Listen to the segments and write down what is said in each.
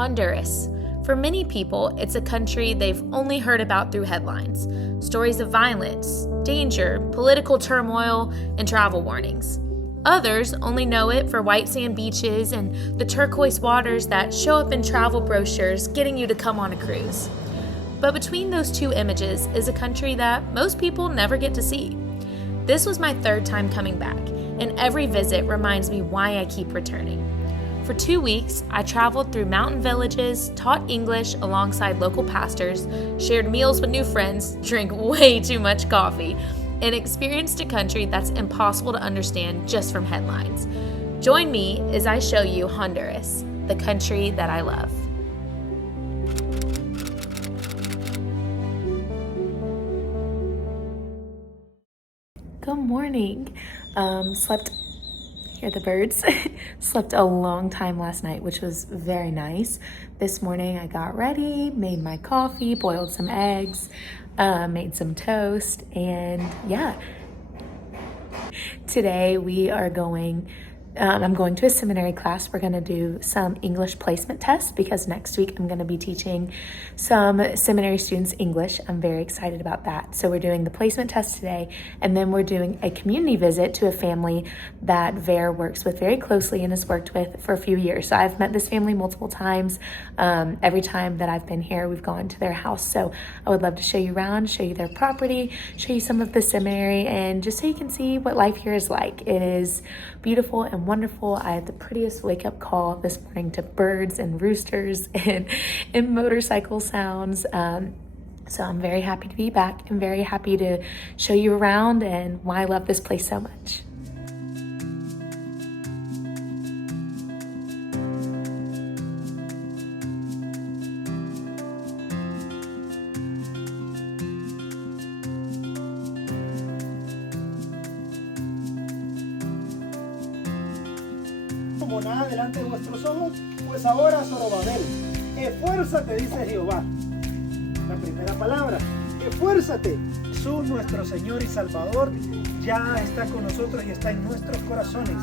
Honduras. For many people, it's a country they've only heard about through headlines, stories of violence, danger, political turmoil, and travel warnings. Others only know it for white sand beaches and the turquoise waters that show up in travel brochures getting you to come on a cruise. But between those two images is a country that most people never get to see. This was my third time coming back, and every visit reminds me why I keep returning. For 2 weeks, I traveled through mountain villages, taught English alongside local pastors, shared meals with new friends, drank way too much coffee, and experienced a country that's impossible to understand just from headlines. Join me as I show you Honduras, the country that I love. Good morning. Hear the birds. Slept a long time last night, which was very nice. This morning I got ready, made my coffee, boiled some eggs, made some toast, and yeah. Today I'm going to a seminary class. We're going to do some English placement tests because next week I'm going to be teaching some seminary students English. I'm very excited about that. So we're doing the placement test today, and then we're doing a community visit to a family that Ver works with very closely and has worked with for a few years. So I've met this family multiple times. Every time that I've been here, we've gone to their house. So I would love to show you around, show you their property, show you some of the seminary, and just so you can see what life here is like. It is beautiful and wonderful. I had the prettiest wake-up call this morning to birds and roosters and motorcycle sounds. So I'm very happy to be back and very happy to show you around and why I love this place so much. Como nada delante de vuestros ojos, pues ahora Zorobabel, esfuérzate, dice Jehová. La primera palabra, esfuérzate. Jesús, nuestro Señor y Salvador, ya está con nosotros y está en nuestros corazones.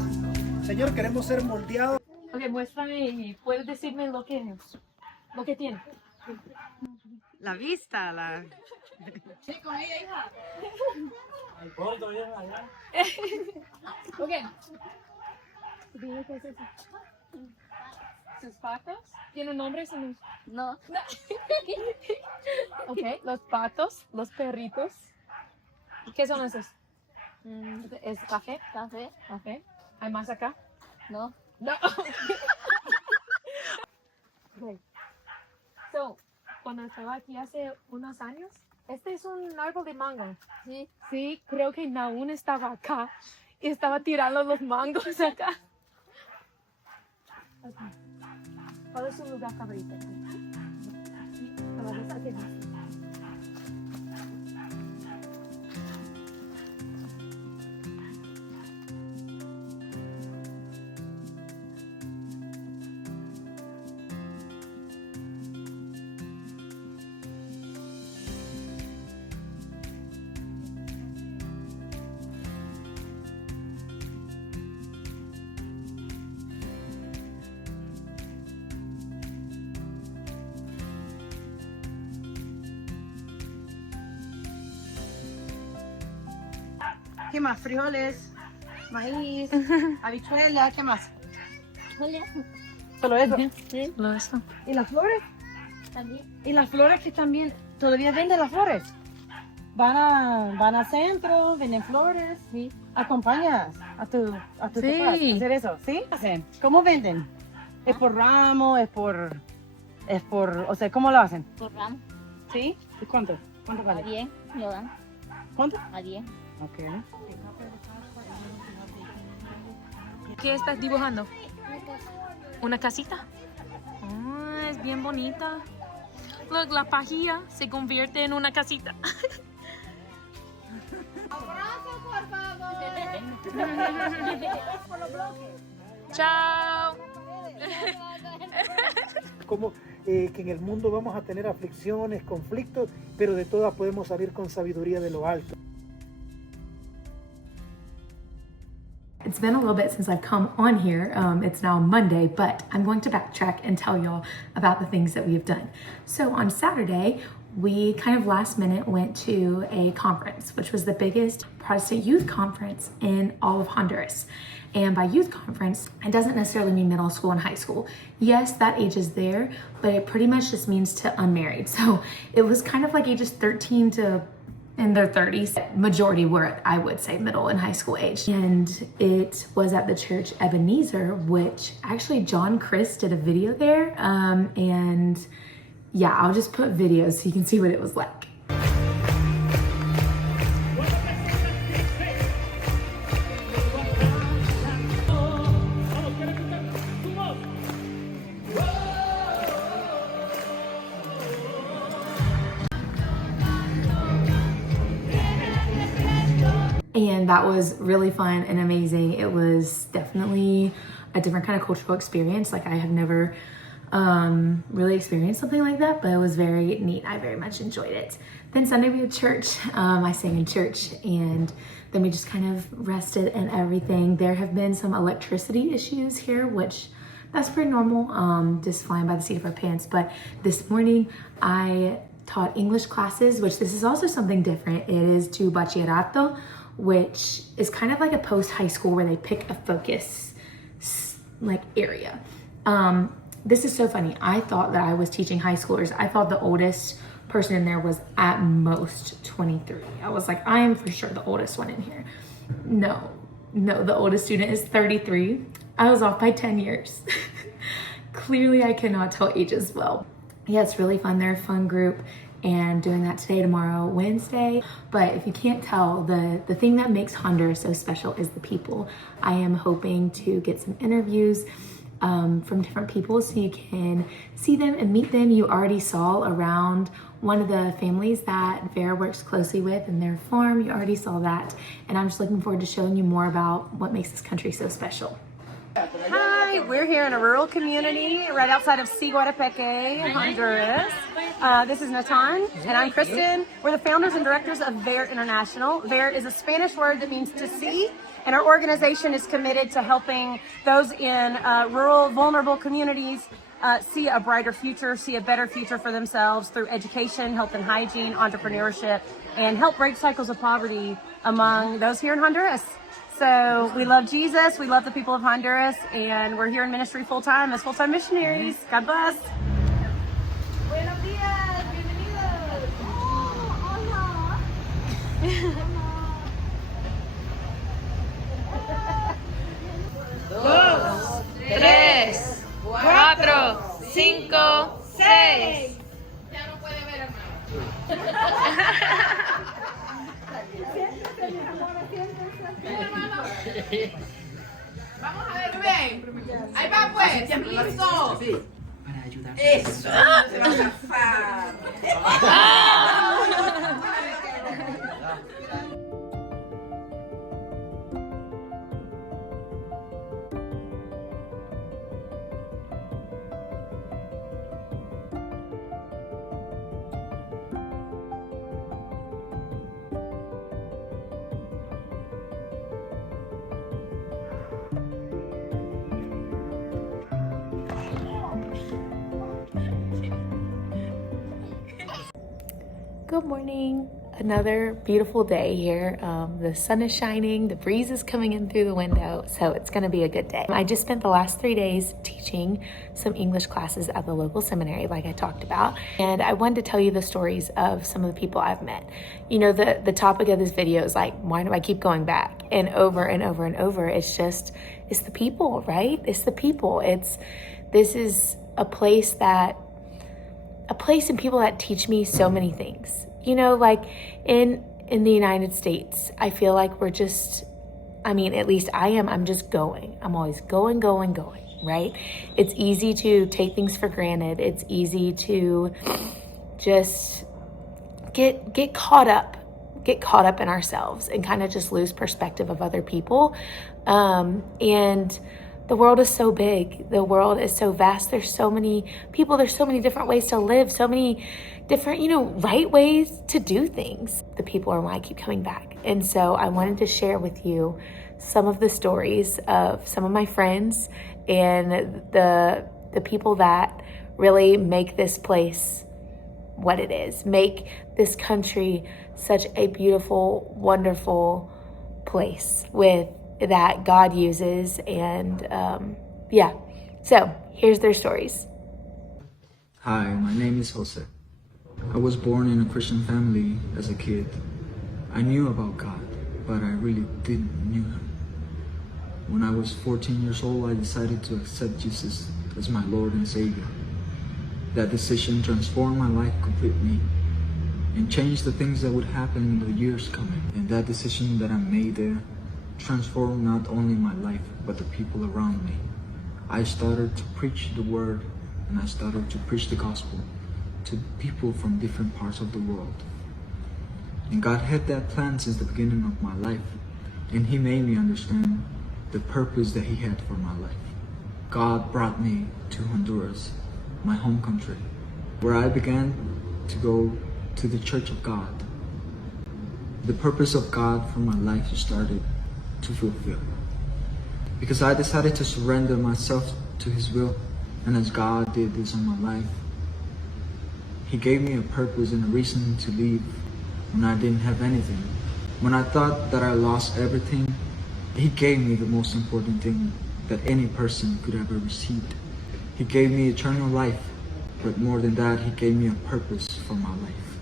Señor, queremos ser moldeados. Ok, muéstrame y puedes decirme lo que tiene. La vista, la... Sí, con ella, hija. Ok. Dime qué es eso. ¿Sus patos? ¿Tienen nombres? No. Ok, los patos, los perritos. ¿Qué son esos? ¿Es café? Café. Ok. ¿Hay más acá? No. No. Okay. So, cuando estaba aquí hace unos años, este es un árbol de mango. Sí. Sí, creo que Naún estaba acá y estaba tirando los mangos acá. Okay. ¿Cuál es su lugar favorito? ¿Qué más? Frijoles, maíz, habichuela, ¿qué más? Julia. Solo eso. Sí. Lo esto. ¿Y las flores? También. ¿Y las flores que también todavía venden las flores? Van a centro, venden flores. Sí. ¿Acompañas a tu Sí. papás a hacer eso? ¿Sí? Hacen. ¿Cómo venden? ¿Es por ramo? ¿Es por, o sea, cómo lo hacen? Por ramo. ¿Sí? ¿Y cuánto? ¿Cuánto A vale? 10 lo dan. ¿Cuánto? A 10. Ok. ¿Qué estás dibujando? ¿Una casita? Ah, es bien bonita. Look, la pajilla se convierte en una casita. Chao. Como que en el mundo vamos a tener aflicciones, conflictos, pero de todas podemos salir con sabiduría de lo alto. It's been a little bit since I've come on here. It's now Monday, but I'm going to backtrack and tell y'all about the things that we've done. So on Saturday, we kind of last minute went to a conference, which was the biggest Protestant youth conference in all of Honduras. And by youth conference, it doesn't necessarily mean middle school and high school. Yes, that age is there, but it pretty much just means to unmarried. So it was kind of like ages 13 to in their 30s. Majority were, I would say, middle and high school age. And it was at the church Ebenezer, which actually John Chris did a video there. And yeah, I'll just put videos so you can see what it was like. And that was really fun and amazing. It was definitely a different kind of cultural experience. Like I have never really experienced something like that, but it was very neat. I very much enjoyed it. Then Sunday we had church. I sang in church and then we just kind of rested and everything. There have been some electricity issues here, which that's pretty normal, just flying by the seat of our pants. But this morning I taught English classes, which this is also something different. It is to bachillerato, which is kind of like a post-high school where they pick a focus like area. This is so funny. I thought that I was teaching high schoolers. I thought the oldest person in there was at most 23. I was like, I am for sure the oldest one in here. No, the oldest student is 33. I was off by 10 years. Clearly I cannot tell ages well. Yeah, it's really fun. They're a fun group. And doing that today, tomorrow, Wednesday. But if you can't tell, the thing that makes Honduras so special is the people. I am hoping to get some interviews from different people so you can see them and meet them. You already saw around one of the families that Vera works closely with in their farm. You already saw that. And I'm just looking forward to showing you more about what makes this country so special. Hi, we're here in a rural community right outside of Siguatepeque, Honduras. This is Natan, and I'm Kristen. We're the founders and directors of VER International. VER is a Spanish word that means to see, and our organization is committed to helping those in rural, vulnerable communities see a brighter future, see a better future for themselves through education, health and hygiene, entrepreneurship, and help break cycles of poverty among those here in Honduras. So we love Jesus, we love the people of Honduras, and we're here in ministry full-time as full-time missionaries. God bless. Buenos días, bienvenidos. Oh, Dos, tres, cuatro, cinco, seis. Ya no puede ver, hermano. Vamos a ver, Rubén. Ahí va pues, listo. Para ayudar. Eso, se va a zafar. Good morning. Another beautiful day here. The sun is shining, the breeze is coming in through the window, so it's gonna be a good day. I just spent the last 3 days teaching some English classes at the local seminary, like I talked about, and I wanted to tell you the stories of some of the people I've met. You know, the topic of this video is like, why do I keep going back? And over and over and over, it's the people, right? It's the people. This is a place and people that teach me so many things. You know, like in the United States, I feel like we're just, at least I am, I'm just going. I'm always going, right? It's easy to take things for granted. It's easy to just get caught up in ourselves and kind of just lose perspective of other people. And the world is so big. The world is so vast. There's so many people. There's so many different ways to live. So many different, right ways to do things. The people are why I keep coming back. And so I wanted to share with you some of the stories of some of my friends and the people that really make this place what it is, make this country such a beautiful, wonderful place with that God uses. And so here's their stories. Hi, my name is Jose. I was born in a Christian family as a kid. I knew about God, but I really didn't know Him. When I was 14 years old, I decided to accept Jesus as my Lord and Savior. That decision transformed my life completely and changed the things that would happen in the years coming. And that decision that I made there transformed not only my life, but the people around me. I started to preach the word, and I started to preach the gospel to people from different parts of the world. And God had that plan since the beginning of my life, and He made me understand the purpose that He had for my life. God brought me to Honduras, my home country, where I began to go to the Church of God. The purpose of God for my life started to fulfill, because I decided to surrender myself to His will. And as God did this in my life, He gave me a purpose and a reason to leave when I didn't have anything. When I thought that I lost everything, He gave me the most important thing that any person could ever receive. He gave me eternal life, but more than that, He gave me a purpose for my life.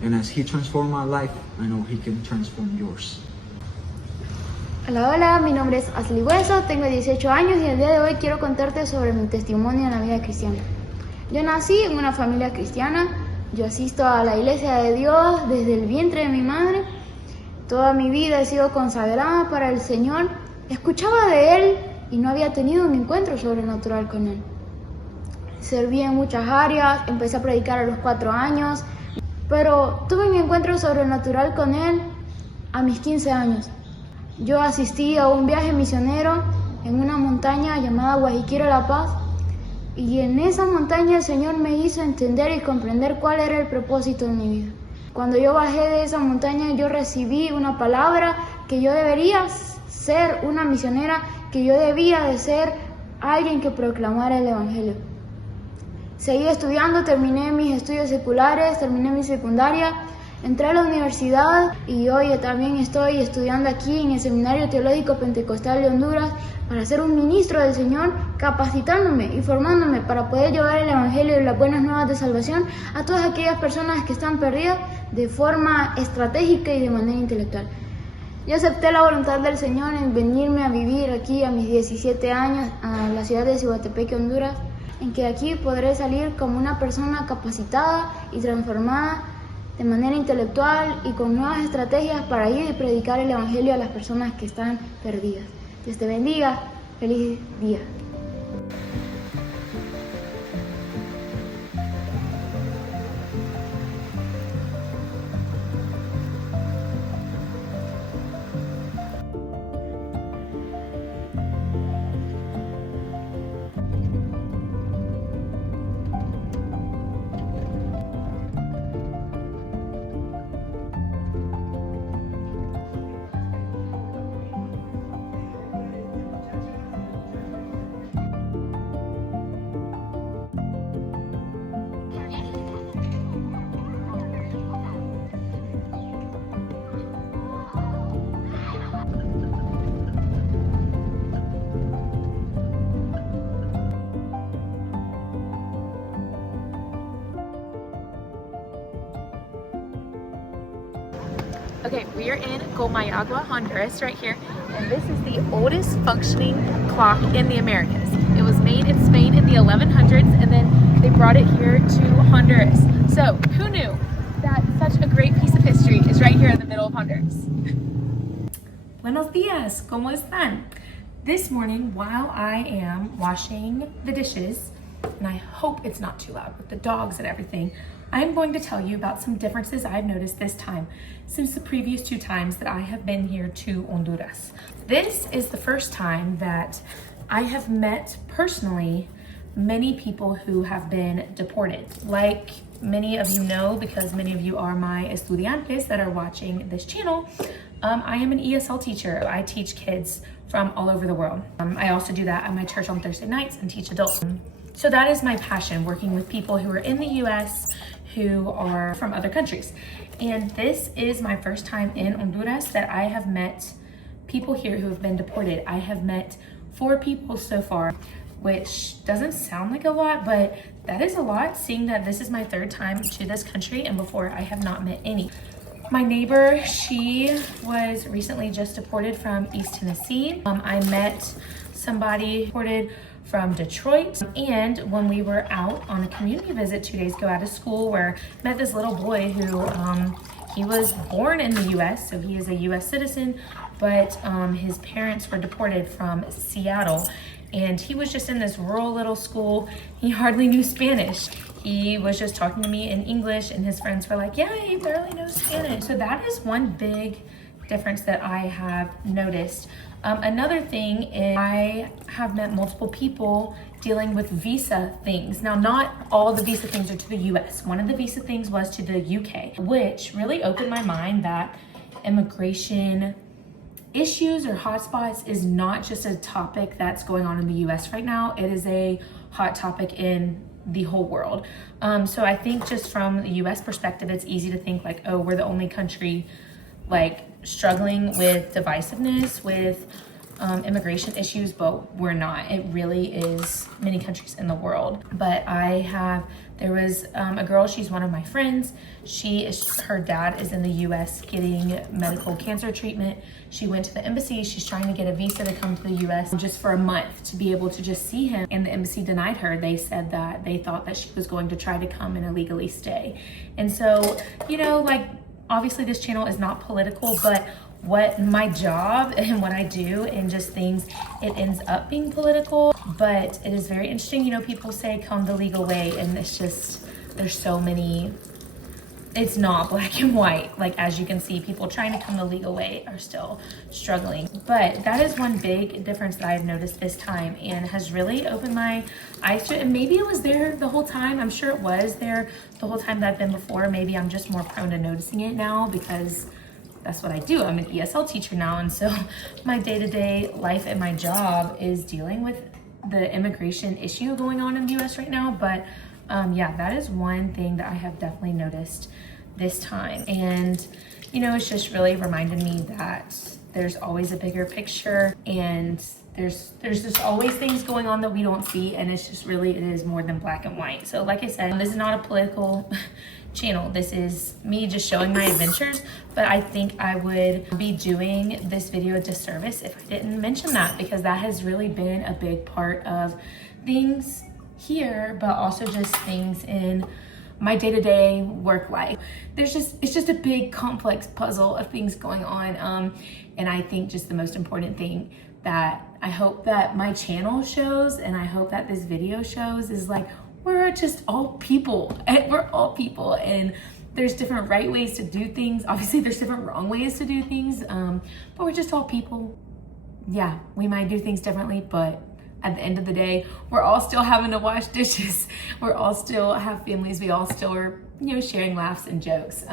And as He transformed my life, I know He can transform yours. Hola, hola, mi nombre es Ashley Hueso, tengo 18 años y el día de hoy quiero contarte sobre mi testimonio en la vida cristiana. Yo nací en una familia cristiana, yo asisto a la iglesia de Dios desde el vientre de mi madre. Toda mi vida he sido consagrada para el Señor. Escuchaba de Él y no había tenido un encuentro sobrenatural con Él. Serví en muchas áreas, empecé a predicar a los 4 años, pero tuve un encuentro sobrenatural con Él a mis 15 años. Yo asistí a un viaje misionero en una montaña llamada Guajiquiro La Paz, y en esa montaña el Señor me hizo entender y comprender cuál era el propósito de mi vida. Cuando yo bajé de esa montaña, yo recibí una palabra que yo debería ser una misionera, que yo debía de ser alguien que proclamara el Evangelio. Seguí estudiando, terminé mis estudios seculares, terminé mi secundaria, entré a la universidad y hoy también estoy estudiando aquí en el Seminario Teológico Pentecostal de Honduras para ser un ministro del Señor, capacitándome y formándome para poder llevar el Evangelio y las buenas nuevas de salvación a todas aquellas personas que están perdidas de forma estratégica y de manera intelectual. Yo acepté la voluntad del Señor en venirme a vivir aquí a mis 17 años a la ciudad de Siguatepeque, Honduras, en que aquí podré salir como una persona capacitada y transformada de manera intelectual y con nuevas estrategias para ir y predicar el Evangelio a las personas que están perdidas. Dios te bendiga. Feliz día. Okay, we are in Comayagua, Honduras, right here, and this is the oldest functioning clock in the Americas. It was made in Spain in the 1100s, and then they brought it here to Honduras. So, who knew that such a great piece of history is right here in the middle of Honduras? Buenos dias, ¿cómo están? This morning, while I am washing the dishes, and I hope it's not too loud with the dogs and everything, I'm going to tell you about some differences I've noticed this time since the previous 2 times that I have been here to Honduras. This is the first time that I have met personally many people who have been deported. Like many of you know, because many of you are my estudiantes that are watching this channel, I am an ESL teacher. I teach kids from all over the world. I also do that at my church on Thursday nights and teach adults. So that is my passion, working with people who are in the US, who are from other countries. And this is my first time in Honduras that I have met people here who have been deported. I have met 4 people so far, which doesn't sound like a lot, but that is a lot, seeing that this is my 3rd time to this country, and before I have not met any. My neighbor, she was recently just deported from East Tennessee. I met somebody deported from Detroit, and when we were out on a community visit 2 days ago out of school, where I met this little boy who he was born in the US, so he is a US citizen, but his parents were deported from Seattle, and he was just in this rural little school. He hardly knew Spanish. He was just talking to me in English, and his friends were like, yeah, he barely knows Spanish. So that is one big difference that I have noticed. Another thing is I have met multiple people dealing with visa things. Now, not all the visa things are to the US. One of the visa things was to the UK, which really opened my mind that immigration issues or hotspots is not just a topic that's going on in the US right now. It is a hot topic in the whole world. So I think just from the US perspective, it's easy to think like, oh, we're the only country like struggling with divisiveness, with immigration issues, but we're not. It really is many countries in the world. But there was a girl, she's one of my friends. Her dad is in the US getting medical cancer treatment. She went to the embassy. She's trying to get a visa to come to the US just for a month to be able to just see him. And the embassy denied her. They said that they thought that she was going to try to come and illegally stay. And so, you know, like, obviously this channel is not political, but what my job and what I do and just things, it ends up being political. But it is very interesting. You know, people say come the legal way, and it's just, there's so many, it's not black and white. Like, as you can see, people trying to come the legal way are still struggling. But that is one big difference that I've noticed this time, and has really opened my eyes to it. And maybe it was there the whole time. I'm sure it was there the whole time that I've been before. Maybe I'm just more prone to noticing it now because that's what I do. I'm an ESL teacher now, and so my day-to-day life at my job is dealing with the immigration issue going on in the US right now. But yeah, that is one thing that I have definitely noticed this time. And, you know, it's just really reminded me that there's always a bigger picture, and there's just always things going on that we don't see, and it's just really, it is more than black and white. So like I said, this is not a political channel. This is me just showing my adventures, but I think I would be doing this video a disservice if I didn't mention that, because that has really been a big part of things here, but also just things in my day-to-day work life. It's just a big complex puzzle of things going on. And I think just the most important thing that I hope that my channel shows, and I hope that this video shows, is like, we're just all people, and we're all people, and there's different right ways to do things. Obviously there's different wrong ways to do things, but we're just all people. Yeah, we might do things differently, but at the end of the day, we're all still having to wash dishes. We're all still have families. We all still are, you know, sharing laughs and jokes.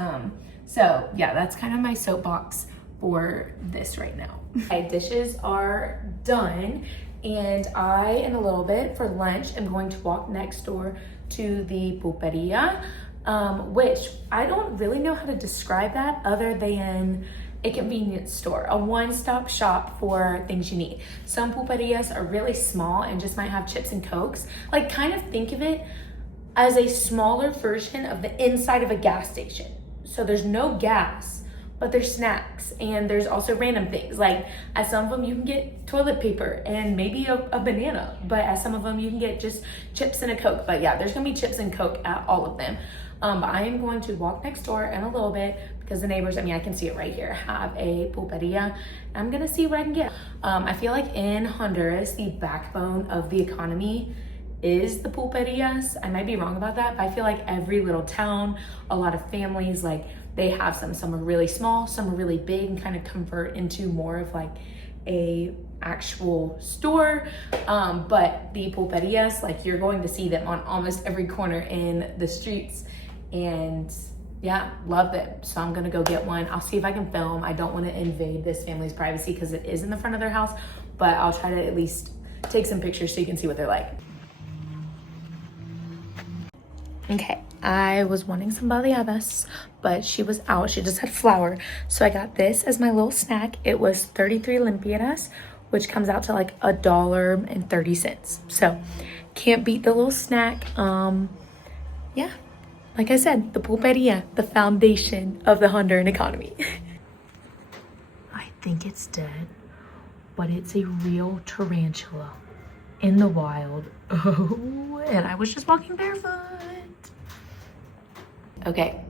So yeah, that's kind of my soapbox for this right now. Okay, dishes are done, and I, in a little bit for lunch, am going to walk next door to the pulperia, which I don't really know how to describe that other than a convenience store, a one-stop shop for things you need. Some pulperias are really small and just might have chips and cokes. Like, kind of think of it as a smaller version of the inside of a gas station. So there's no gas, but there's snacks, and there's also random things. Like, at some of them you can get toilet paper and maybe a banana, but at some of them you can get just chips and a Coke. But yeah, there's gonna be chips and Coke at all of them. But I am going to walk next door in a little bit, because the neighbors, I mean, I can see it right here, have a pulperia. I'm gonna see what I can get. I feel like in Honduras, the backbone of the economy is the pulperias. I might be wrong about that, but I feel like every little town, a lot of families, like, they have some are really small, some are really big, and kind of convert into more of like a actual store. But the pulperias, like, you're going to see them on almost every corner in the streets. And yeah, loved it. So I'm gonna go get one. I'll see if I can film. I don't want to invade this family's privacy because it is in the front of their house, but I'll try to at least take some pictures so you can see what they're like. Okay, I was wanting some baleadas, but she was out. She just had flour. So I got this as my little snack. It was 33 lempiras, which comes out to like $1.30. So can't beat the little snack. Yeah, like I said, the pulperia, the foundation of the Honduran economy. I think it's dead, but it's a real tarantula in the wild. Oh, and I was just walking barefoot. Okay,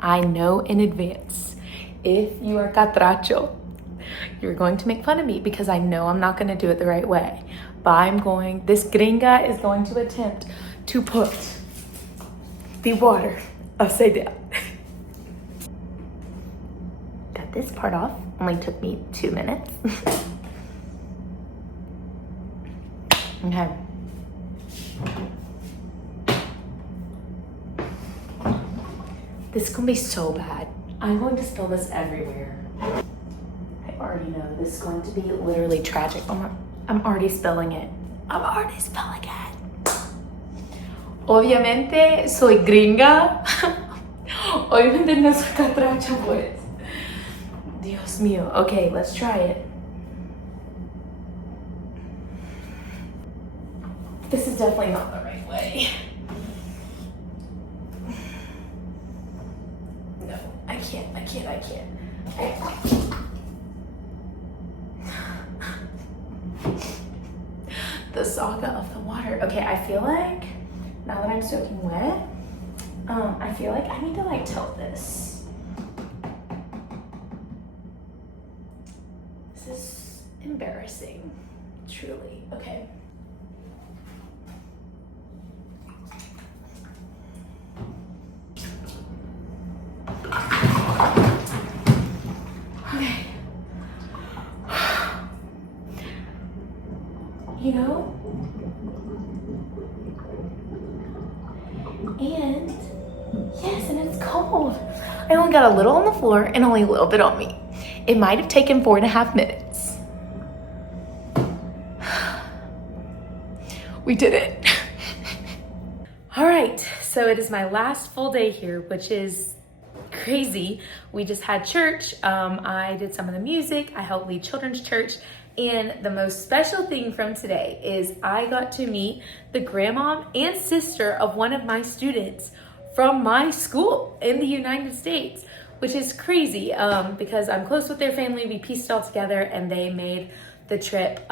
I know in advance, if you are catracho, you're going to make fun of me because I know I'm not gonna do it the right way. But this gringa is going to attempt to put the water upside down. Got this part off, only took me 2 minutes. Okay. This is gonna be so bad. I'm going to spill this everywhere. I already know this is going to be literally tragic. I'm already spilling it. I'm already spilling it. Obviamente soy gringa. Obviamente no soy catracha, pues. Dios mío. Okay, let's try it. This is definitely not the right way. No, I can't. The saga of the water. Okay, I feel like now that I'm soaking wet, I feel like I need to like tilt this. This is embarrassing, truly. Okay. You know? And yes, and it's cold. I only got a little on the floor and only a little bit on me. It might have taken 4.5 minutes. We did it. All right, so it is my last full day here, which is crazy. We just had church. I did some of the music. I helped lead children's church. And the most special thing from today is I got to meet the grandmom and sister of one of my students from my school in the United States, which is crazy because I'm close with their family. We pieced it all together and they made the trip.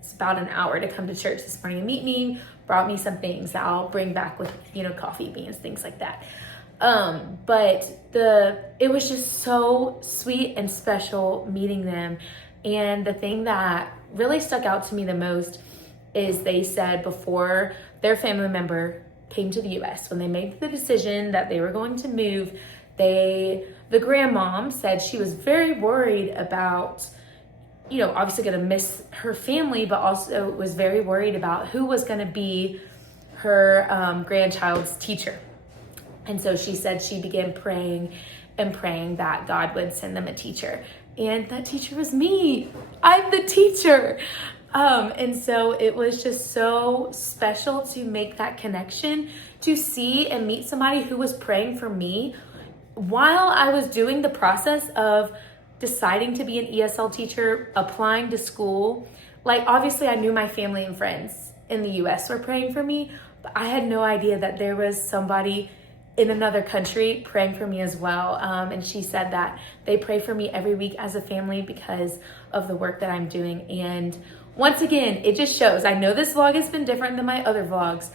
It's about an hour to come to church this morning and meet me, brought me some things that I'll bring back with, coffee beans, things like that. But it was just so sweet and special meeting them. And the thing that really stuck out to me the most is they said before their family member came to the US, when they made the decision that they were going to move, the grandmom said she was very worried about, obviously gonna miss her family, but also was very worried about who was gonna be her grandchild's teacher. And so she said she began praying that God would send them a teacher. And that teacher was me. I'm the teacher. And so it was just so special to make that connection, to see and meet somebody who was praying for me while I was doing the process of deciding to be an ESL teacher, applying to school. Like, obviously I knew my family and friends in the US were praying for me, but I had no idea that there was somebody in another country praying for me as well. And she said that they pray for me every week as a family because of the work that I'm doing. And once again, it just shows. I know this vlog has been different than my other vlogs.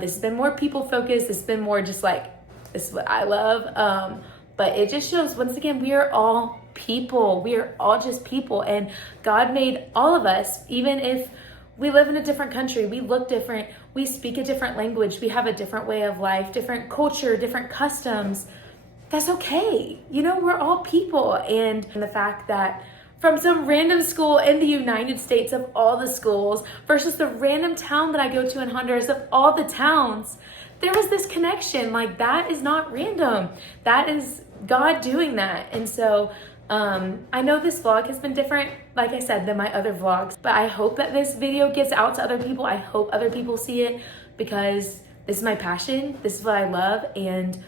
This has been more people focused. It's been more just like, this is what I love. But it just shows, once again, we are all people. We are all just people. And God made all of us, even if we live in a different country, we look different, we speak a different language, we have a different way of life, different culture, different customs. That's okay. We're all people. And the fact that from some random school in the United States of all the schools versus the random town that I go to in Honduras of all the towns. There was this connection. Like, that is not random. That is God doing that. And so I know this vlog has been different, like I said, than my other vlogs, but I hope that this video gets out to other people. I hope other people see it, because this is my passion. This is what I love. And,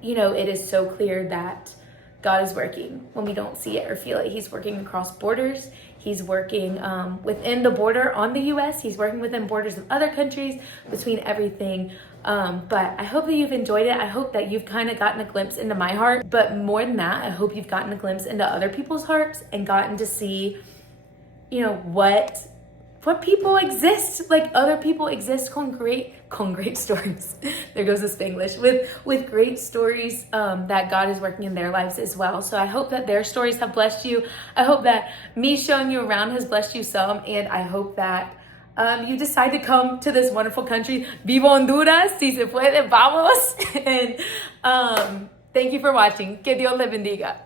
you know, it is so clear that God is working when we don't see it or feel it. He's working across borders. He's working within the border on the US. He's working within borders of other countries, between everything. But I hope that you've enjoyed it. I hope that you've kind of gotten a glimpse into my heart. But more than that, I hope you've gotten a glimpse into other people's hearts and gotten to see, you know, what people exist, like other people exist con great stories. There goes the Spanglish, with great stories that God is working in their lives as well. So I hope that their stories have blessed you. I hope that me showing you around has blessed you some, and I hope that you decide to come to this wonderful country. Viva Honduras, si se puede, vamos. And thank you for watching. Que Dios le bendiga.